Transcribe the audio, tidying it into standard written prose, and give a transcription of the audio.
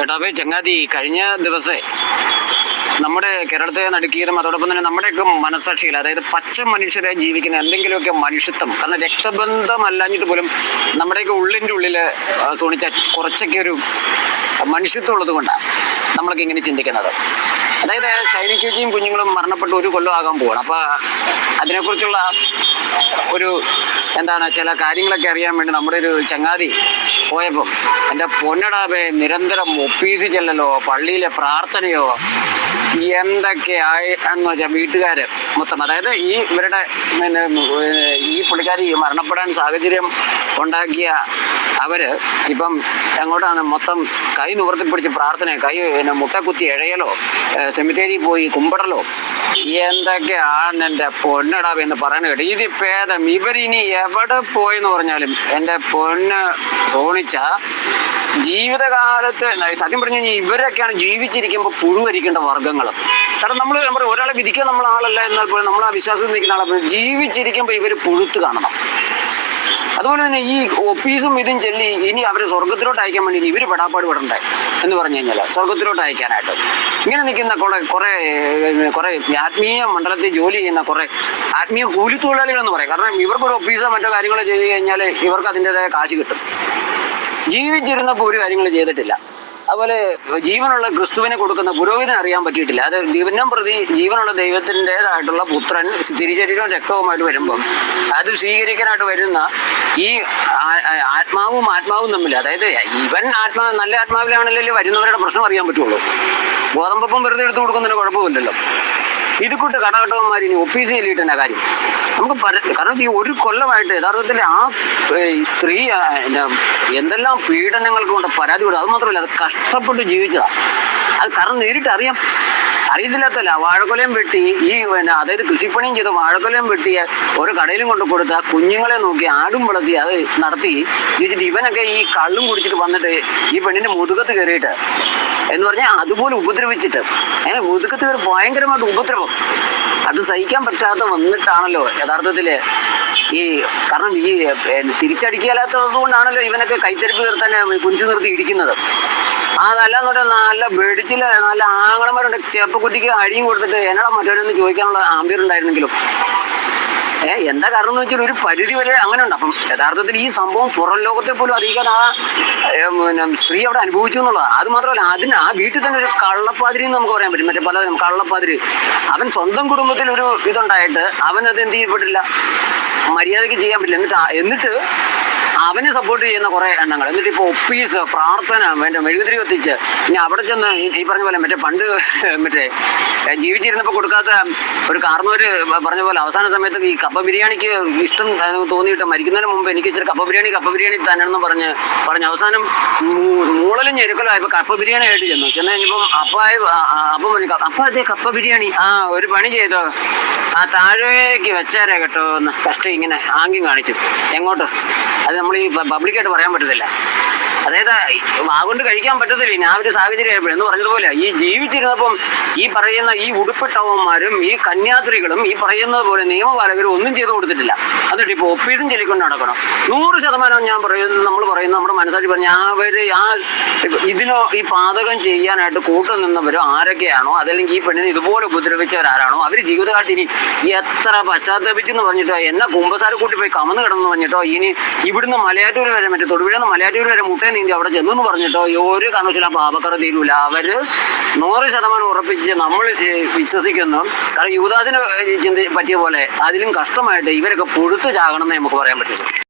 എടാവേ ചങ്ങാതി, കഴിഞ്ഞ ദിവസേ നമ്മുടെ കേരളത്തെ നടുക്കിയതും അതോടൊപ്പം തന്നെ നമ്മുടെയൊക്കെ മനസാക്ഷിയിൽ, അതായത് പച്ച മനുഷ്യരെ ജീവിക്കുന്ന എന്തെങ്കിലുമൊക്കെ മനുഷ്യത്വം, കാരണം രക്തബന്ധമല്ലാഞ്ഞിട്ട് പോലും നമ്മുടെയൊക്കെ ഉള്ളിൻ്റെ ഉള്ളില് സോണിച്ച കുറച്ചൊക്കെ ഒരു മനുഷ്യത്വം ഉള്ളത് കൊണ്ടാണ് നമ്മളൊക്കെ ഇങ്ങനെ ചിന്തിക്കുന്നത്. അതായത് ഷൈനി ചേച്ചിയും കുഞ്ഞുങ്ങളും മരണപ്പെട്ട് 1 കൊല്ലം ആകാൻ പോവാണ്. അപ്പൊ അതിനെക്കുറിച്ചുള്ള ഒരു ചില കാര്യങ്ങളൊക്കെ അറിയാൻ വേണ്ടി നമ്മുടെ ഒരു ചങ്ങാതി പോയപ്പം എൻ്റെ പൊന്നടാവേ, നിരന്തരം ഒപ്പീസി ചെല്ലലോ, പള്ളിയിലെ പ്രാർത്ഥനയോ, എന്തൊക്കെയായി എന്ന് വെച്ചാൽ വീട്ടുകാര് മൊത്തം, അതായത് ഇവരുടെ ഈ പുള്ളിക്കാരി മരണപ്പെടാൻ സാഹചര്യം ഉണ്ടാക്കിയ അവര് ഇപ്പം എങ്ങോട്ടാണ് മൊത്തം കൈ നിവർത്തിപ്പിടിച്ച് പ്രാർത്ഥന, കൈ മുട്ടക്കുത്തി എഴയലോ, സെമിത്തേരി പോയി കുമ്പിടലോ, എന്തൊക്കെയാണ് എൻ്റെ പൊന്നടാവ് എന്ന് പറയാൻ കേട്ടു. ഇത് ഭേദം ഇവരിനി എവിടെ പോയെന്ന് പറഞ്ഞാലും എൻ്റെ പൊന്ന് സോണിച്ച ജീവിതകാലത്ത് സത്യം പറഞ്ഞു കഴിഞ്ഞാൽ ഇവരൊക്കെയാണ് ജീവിച്ചിരിക്കുമ്പോൾ പുഴുവരിക്കേണ്ട വർഗ്ഗങ്ങൾ. കാരണം നമ്മൾ ഒരാളെ വിധിക്കാൻ നമ്മൾ ആളല്ല, എന്നാൽ പോലും നമ്മൾ ആ വിശ്വാസത്തിൽ നിൽക്കുന്ന ആളെ ജീവിച്ചിരിക്കുമ്പോൾ ഇവർ പുഴുത്ത് കാണണം. അതുപോലെ തന്നെ ഈ ഒപ്പീസും ഇതും ചൊല്ലി ഇനി അവരെ സ്വർഗത്തിലോട്ട് അയക്കാൻ വേണ്ടി ഇവർ പെടാപ്പാട് പെടണ്ടേ എന്ന് പറഞ്ഞു കഴിഞ്ഞാൽ, സ്വർഗത്തിലോട്ട് അയക്കാനായിട്ട് ഇങ്ങനെ നിൽക്കുന്ന കുറെ ആത്മീയ മണ്ഡലത്തിൽ ജോലി ചെയ്യുന്ന കുറെ ആത്മീയ കൂലിത്തൊഴിലാളികൾ എന്ന് പറയാം. കാരണം ഇവർക്കൊരു ഒപ്പീസോ മറ്റോ കാര്യങ്ങളോ ചെയ്ത് കഴിഞ്ഞാൽ ഇവർക്ക് അതിൻ്റെതായ കാശ് കിട്ടും. ജീവിച്ചിരുന്നപ്പോൾ ഒരു കാര്യങ്ങൾ ചെയ്തിട്ടില്ല. അതുപോലെ ജീവനുള്ള ക്രിസ്തുവിനെ കൊടുക്കുന്ന പുരോഹിതന് അറിയാൻ പറ്റിയിട്ടില്ല. അത് ദിവനം പ്രതി ജീവനുള്ള ദൈവത്തിൻ്റെതായിട്ടുള്ള പുത്രൻ തിരിച്ചരീരവും രക്തവുമായിട്ട് വരുമ്പം അത് സ്വീകരിക്കാനായിട്ട് വരുന്ന ഈ ആത്മാവും തമ്മിൽ, അതായത് ഇവൻ നല്ല ആത്മാവിലാണല്ലോ വരുന്നവരുടെ പ്രശ്നം അറിയാൻ പറ്റുള്ളൂ. ഗോതമ്പപ്പം വെറുതെ എടുത്തു കൊടുക്കുന്നതിന് കുഴപ്പമില്ലല്ലോ. ഇതുകൂട്ട് കടകട്ടവന്മാർ ഇനി ഒപ്പീസ് ചെല്ലിയിട്ടെന്നെ കാര്യം നമുക്ക് കാരണം ഈ 1 കൊല്ലമായിട്ട് യഥാർത്ഥത്തിൽ ആ സ്ത്രീ എന്തെല്ലാം പീഡനങ്ങൾക്ക് കൊണ്ട് പരാതി കൊടുത്തു. അത് മാത്രമല്ല, അത് കഷ്ടപ്പെട്ട് ജീവിച്ചതാണ്. അത് കാരണം നേരിട്ട് അറിയത്തില്ലാത്തല്ല. വാഴക്കൊലയും വെട്ടി അതായത് കൃഷിപ്പണിയും ചെയ്ത് വാഴക്കൊലയും വെട്ടി ഓരോ കടയിലും കൊണ്ട് കൊടുത്ത കുഞ്ഞുങ്ങളെ നോക്കി ആടും വളർത്തി അത് നടത്തി ജീവിച്ചിട്ട് ഇവനൊക്കെ ഈ കള്ളും കുടിച്ചിട്ട് വന്നിട്ട് ഈ പെണ്ണിന്റെ മുതുകത്ത് കയറിയിട്ട് എന്ന് പറഞ്ഞാൽ അതുപോലെ ഉപദ്രവിച്ചിട്ട് മുതുകത്ത് കയറി ഭയങ്കരമായിട്ട് ഉപദ്രവം. അത് സഹിക്കാൻ പറ്റാതെ വന്നിട്ടാണല്ലോ യഥാർത്ഥത്തില് കാരണം തിരിച്ചടിക്കാത്തത് കൊണ്ടാണല്ലോ ഇവനൊക്കെ കൈത്തരിപ്പ് തീർത്താൻ കുഞ്ചു നിർത്തി ഇരിക്കുന്നത്. അതല്ലാന്നുണ്ടെ നല്ല വെടിച്ചില്ല നല്ല ആങ്ങളമാരുണ്ട്, ചെറുപ്പക്കുറ്റിക്ക് അടിയും കൊടുത്തിട്ട് എന്നോട് മറ്റൊരെന്ന് ചോദിക്കാനുള്ള ആംബിയർ ഉണ്ടായിരുന്നെങ്കിലും എന്താ കാരണം എന്ന് വെച്ചാൽ ഒരു പരിധി വരെ അങ്ങനെ ഉണ്ട്. അപ്പം യഥാർത്ഥത്തിൽ ഈ സംഭവം പുറം ലോകത്തെ പോലും അറിയിക്കാൻ സ്ത്രീ അവിടെ അനുഭവിച്ചു എന്നുള്ളതാണ്. അത് മാത്രമല്ല, ആ വീട്ടിൽ തന്നെ ഒരു കള്ളപ്പാതിരി എന്ന് നമുക്ക് പറയാൻ പറ്റും. മറ്റേ പലതരം കള്ളപ്പാതിരി. അവൻ സ്വന്തം കുടുംബത്തിൽ ഒരു ഇതുണ്ടായിട്ട് അവൻ അത് എന്ത് ചെയ്യപ്പെട്ടില്ല, മര്യാദയ്ക്ക് ചെയ്യാൻ പറ്റില്ല. എന്നിട്ട് അവനെ സപ്പോർട്ട് ചെയ്യുന്ന കുറെ എണ്ണങ്ങൾ. എന്നിട്ട് ഇപ്പോൾ ഒപ്പീസ് പ്രാർത്ഥന മെഴുകുതിരി കത്തിച്ച് ഇനി അവിടെ ചെന്ന് ഈ പറഞ്ഞ പോലെ മറ്റേ ജീവിച്ചിരുന്നപ്പോൾ കൊടുക്കാത്ത ഒരു കാർന്നവര് പറഞ്ഞ പോലെ അവസാന സമയത്ത് ഈ കപ്പ ബിരിയാണിക്ക് ഇഷ്ടം തോന്നിയിട്ട് മരിക്കുന്നതിന് മുമ്പ് എനിക്ക് ഇച്ചിരി കപ്പ ബിരിയാണി തന്നെയെന്ന് പറഞ്ഞ് അവസാനം മൂളലും ഞെരുക്കലും ആയപ്പോൾ കപ്പ ബിരിയാണി ആയിട്ട് ചെന്നു കഴിഞ്ഞപ്പം അപ്പം പറഞ്ഞു അതേ കപ്പ ബിരിയാണി ഒരു പണി ചെയ്തോ, താഴേക്ക് വെച്ചാരേ കേട്ടോ എന്ന് കഷ്ടം ഇങ്ങനെ ആംഗ്യം കാണിച്ചു. എങ്ങോട്ട്? അത് നമ്മൾ ഈ പബ്ലിക്കായിട്ട് പറയാൻ പറ്റത്തില്ല. അതായത് വാഗൊണ്ട് കഴിക്കാൻ പറ്റത്തില്ല. ഇനി ആ ഒരു സാഹചര്യം എന്ന് പറഞ്ഞതുപോലെ ഈ ജീവിച്ചിരുന്നപ്പം ഈ പറയുന്ന ഈ ഉടുപ്പിട്ടവന്മാരും ഈ കന്യാസ്ത്രീകളും ഈ പറയുന്നത് പോലെ നിയമപാലകരും ഒന്നും ചെയ്തു കൊടുത്തിട്ടില്ല. എന്നിട്ട് ഇപ്പോൾ ഒപ്പീസും ചൊല്ലിക്കൊണ്ട് നടക്കണം. 100% ഞാൻ നമ്മൾ പറയുന്നത് നമ്മുടെ മനസ്സാക്ഷി പറഞ്ഞ അവര് ഈ പാതകം ചെയ്യാനായിട്ട് കൂട്ടുനിന്നവരോ ആരൊക്കെയാണോ, അതല്ലെങ്കിൽ ഈ പെണ്ണിനെ ഇതുപോലെ ഉപദ്രവിച്ചവരാരാണോ, അവർ ജീവിതകാലത്ത് ഇനി എത്ര പശ്ചാത്തപിച്ചെന്ന് പറഞ്ഞിട്ടോ, എന്നെ കുമ്പസാര കൂട്ടി പോയി കമന്ന് കിടന്നു പറഞ്ഞിട്ടോ, ഇനി ഇവിടുന്ന് മലയാറ്റൂർ വരെ തൊടുപുഴന്ന് മലയാറ്റൂർ വരെ മുട്ട നീന്തി അവിടെ ചെന്നു പറഞ്ഞിട്ടോ ഒരു കാരണവശാലും ആ പാപക്കറ തീരൂല. അവര് 100% ഉറപ്പിച്ച് നമ്മൾ വിശ്വസിക്കുന്നു. കാരണം യുവദാസിനെ പറ്റിയ പോലെ അതിലും കഷ്ടമായിട്ട് ഇവരൊക്കെ പുഴുത്ത് ചാകണമെന്നേ നമുക്ക് പറയാൻ പറ്റുള്ളൂ.